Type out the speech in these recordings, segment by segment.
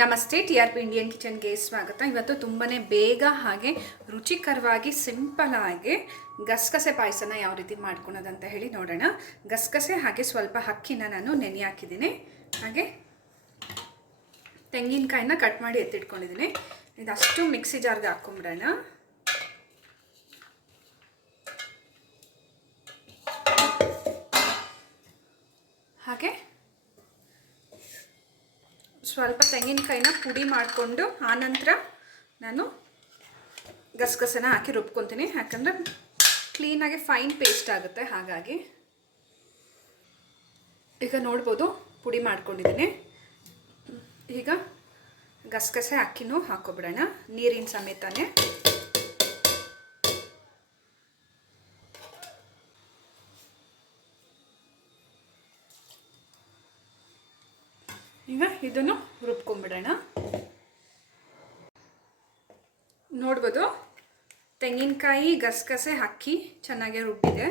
ನಮಸ್ತೆ, T R P Indian ಕಿಚನ್ಗೆ ಸ್ವಾಗತ. ಇವತ್ತು ತುಂಬಾ ಬೇಗ ಹಾಗೆ ರುಚಿಕರವಾಗಿ ಸಿಂಪಲ್ ಆಗಿ ಗಸಗಸೆ ಪಾಯಸನ ಯಾವ ರೀತಿ ಮಾಡ್ಕೊಳೋದಂತ ಹೇಳಿ ನೋಡೋಣ. ಗಸಗಸೆ ಹಾಗೆ ಸ್ವಲ್ಪ ಹಕ್ಕಿನ ನಾನು ನೆನೆ ಹಾಕಿದ್ದೀನಿ. ಹಾಗೆ ತೆಂಗಿನಕಾಯಿನ ಕಟ್ ಮಾಡಿ ಎತ್ತಿಟ್ಕೊಂಡಿದ್ದೀನಿ. ಇದಷ್ಟು ಮಿಕ್ಸಿ ಜಾರ್ಗೆ ಹಾಕ್ಕೊಂಬಿಡೋಣ ಹಾಗೆ ಸ್ವಲ್ಪ ತೆಂಗಿನಕಾಯಿನ ಪುಡಿ ಮಾಡಿಕೊಂಡು ಆನಂತರ ನಾನು ಗಸಗಸನ ಹಾಕಿ ರುಬ್ಕೊತೀನಿ. ಯಾಕಂದರೆ ಕ್ಲೀನಾಗಿ ಫೈನ್ ಪೇಸ್ಟ್ ಆಗುತ್ತೆ. ಹಾಗಾಗಿ ಈಗ ನೋಡ್ಬೋದು ಪುಡಿ ಮಾಡ್ಕೊಂಡಿದ್ದೀನಿ. ಈಗ ಗಸಗಸೆ ಅಕ್ಕಿನೂ ಹಾಕೋಬಿಡೋಣ. ನೀರಿನ ಸಮೇತನೇ. ಈಗ ಇದನ್ನು ರುಬ್ಕೊಂಡ್ಬಿಡೋಣ. ನೋಡ್ಬೋದು, ತೆಂಗಿನಕಾಯಿ ಗಸಗಸೆ ಅಕ್ಕಿ ಚೆನ್ನಾಗಿ ರುಬ್ಬಿದೆ.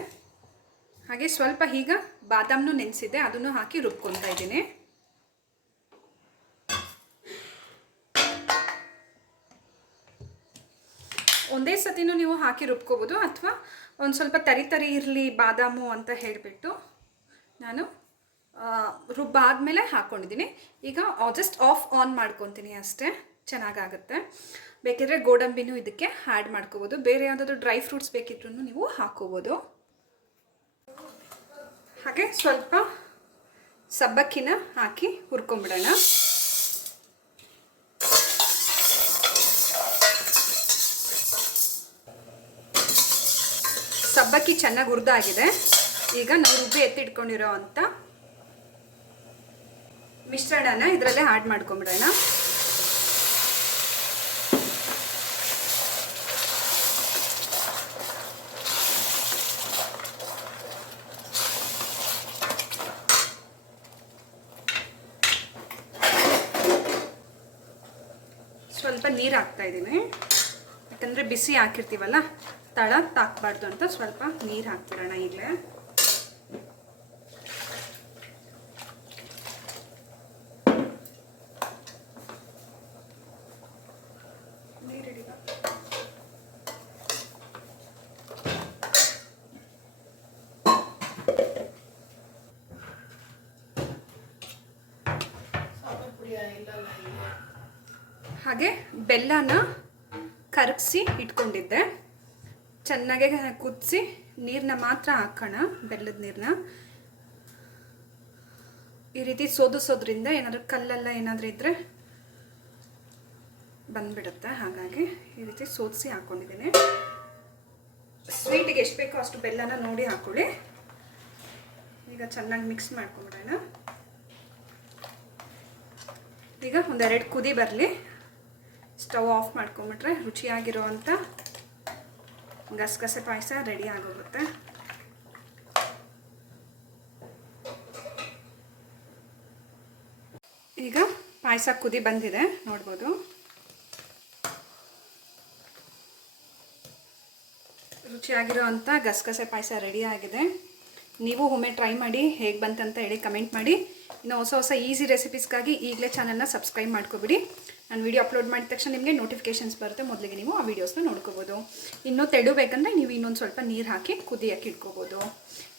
ಹಾಗೆ ಸ್ವಲ್ಪ ಈಗ ಬಾದಾಮನ್ನು ನೆನೆಸಿದೆ, ಅದನ್ನು ಹಾಕಿ ರುಬ್ಕೊತಾ ಇದ್ದೀನಿ. ಒಂದೇ ಸತಿನೂ ನೀವು ಹಾಕಿ ರುಬ್ಕೋಬೋದು, ಅಥವಾ ಒಂದು ಸ್ವಲ್ಪ ತರಿ ತರಿ ಇರಲಿ, ಬಾದಾಮು ಅಂತ ಹೇಳಿಬಿಟ್ಟು ನಾನು ರುಬ್ಬಾದ್ಮೇಲೆ ಹಾಕ್ಕೊಂಡಿದ್ದೀನಿ ಈಗ ಜಸ್ಟ್ ಆಫ್ ಆನ್ ಮಾಡ್ಕೊತೀನಿ ಅಷ್ಟೇ. ಚೆನ್ನಾಗಾಗುತ್ತೆ. ಬೇಕಿದ್ರೆ ಗೋಡಂಬಿನೂ ಇದಕ್ಕೆ ಆ್ಯಡ್ ಮಾಡ್ಕೋಬೋದು. ಬೇರೆ ಯಾವುದಾದ್ರು ಡ್ರೈ ಫ್ರೂಟ್ಸ್ ಬೇಕಿದ್ರೂ ನೀವು ಹಾಕ್ಕೋಬೋದು ಹಾಗೆ ಸ್ವಲ್ಪ ಸಬ್ಬಕ್ಕಿನ ಹಾಕಿ ಹುರ್ಕೊಂಬಿಡೋಣ. ಸಬ್ಬಕ್ಕಿ ಚೆನ್ನಾಗಿ ಹುರಿದಾಗಿದೆ. ಈಗ ನಾವು ರುಬ್ಬಿ ಎತ್ತಿಟ್ಕೊಂಡಿರೋ ಅಂಥ ಮಿಶ್ರಣನ ಇದರಲ್ಲೇ ಆ್ಯಡ್ ಮಾಡ್ಕೊಂಬಿಡೋಣ. ಸ್ವಲ್ಪ ನೀರು ಹಾಕ್ತಾ ಇದ್ದೀನಿ. ಯಾಕಂದರೆ ಬಿಸಿ ಹಾಕಿರ್ತೀವಲ್ಲ, ತಳ ತಾಕ್ಬಾರ್ದು ಅಂತ ಸ್ವಲ್ಪ ನೀರು ಹಾಕ್ಬಿಡೋಣ ಈಗಲೇ. ಹಾಗೆ ಬೆಲ್ಲನ ಕರಗಿಸಿ ಇಟ್ಕೊಂಡಿದ್ದೆ. ಚೆನ್ನಾಗೆ ಕುದಿಸಿ ನೀರನ್ನ ಮಾತ್ರ ಹಾಕೋಣ, ಬೆಲ್ಲದ ನೀರನ್ನ ಈ ರೀತಿ ಸೋದಿಸೋದ್ರಿಂದ ಏನಾದರೂ ಕಲ್ಲೆಲ್ಲ ಏನಾದರೂ ಇದ್ದರೆ ಬಂದ್ಬಿಡುತ್ತೆ. ಹಾಗಾಗಿ ಈ ರೀತಿ ಸೋದಿಸಿ ಹಾಕ್ಕೊಂಡಿದ್ದೀನಿ ಸ್ವೀಟಿಗೆ ಎಷ್ಟು ಬೇಕೋ ಅಷ್ಟು ಬೆಲ್ಲನ ನೋಡಿ ಹಾಕೊಳ್ಳಿ. ಈಗ ಚೆನ್ನಾಗಿ ಮಿಕ್ಸ್ ಮಾಡ್ಕೊಂಬಿಡೋಣ. ಈಗ ಒಂದೆರಡು ಕುದಿ ಬರಲಿ. ಸ್ಟವ್ ಆಫ್ ಮಾಡ್ಕೊಂಬಿಟ್ರೆ ರುಚಿಯಾಗಿರೋ ಅಂಥ ಗಸಗಸೆ ಪಾಯಸ ರೆಡಿ ಆಗೋಗುತ್ತೆ. ಈಗ ಪಾಯಸ ಕುದಿ ಬಂದಿದೆ, ನೋಡ್ಬೋದು. ರುಚಿಯಾಗಿರೋ ಅಂಥ ಗಸಗಸೆ ಪಾಯಸ ರೆಡಿ ಆಗಿದೆ. ನೀವು ಒಮ್ಮೆ ಟ್ರೈ ಮಾಡಿ, ಹೇಗೆ ಬಂತಂತ ಹೇಳಿ ಕಮೆಂಟ್ ಮಾಡಿ. ಇನ್ನು ಹೊಸ ಹೊಸ ಈಸಿ ರೆಸಿಪೀಸ್ಗಾಗಿ ಈಗಲೇ ಚಾನಲ್ನ ಸಬ್ಸ್ಕ್ರೈಬ್ ಮಾಡ್ಕೊಬಿಡಿ. ನಾನು ವಿಡಿಯೋ ಅಪ್ಲೋಡ್ ಮಾಡಿದ ತಕ್ಷಣ ನಿಮಗೆ ನೋಟಿಫಿಕೇಷನ್ಸ್ ಬರುತ್ತೆ. ಮೊದಲಿಗೆ ನೀವು ಆ ವೀಡಿಯೋಸ್ನ ನೋಡ್ಕೋಬೋದು. ಇನ್ನೂ ತೆಡು ಬೇಕಂದರೆ ನೀವು ಇನ್ನೊಂದು ಸ್ವಲ್ಪ ನೀರು ಹಾಕಿ ಕುದಿಯೋಕ್ಕೆ ಇಟ್ಕೋಬೋದು.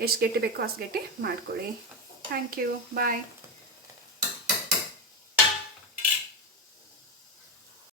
ಎಷ್ಟು ಗಟ್ಟಿ ಬೇಕೋ ಅಷ್ಟು ಗಟ್ಟಿ ಮಾಡ್ಕೊಳ್ಳಿ. Thank you bye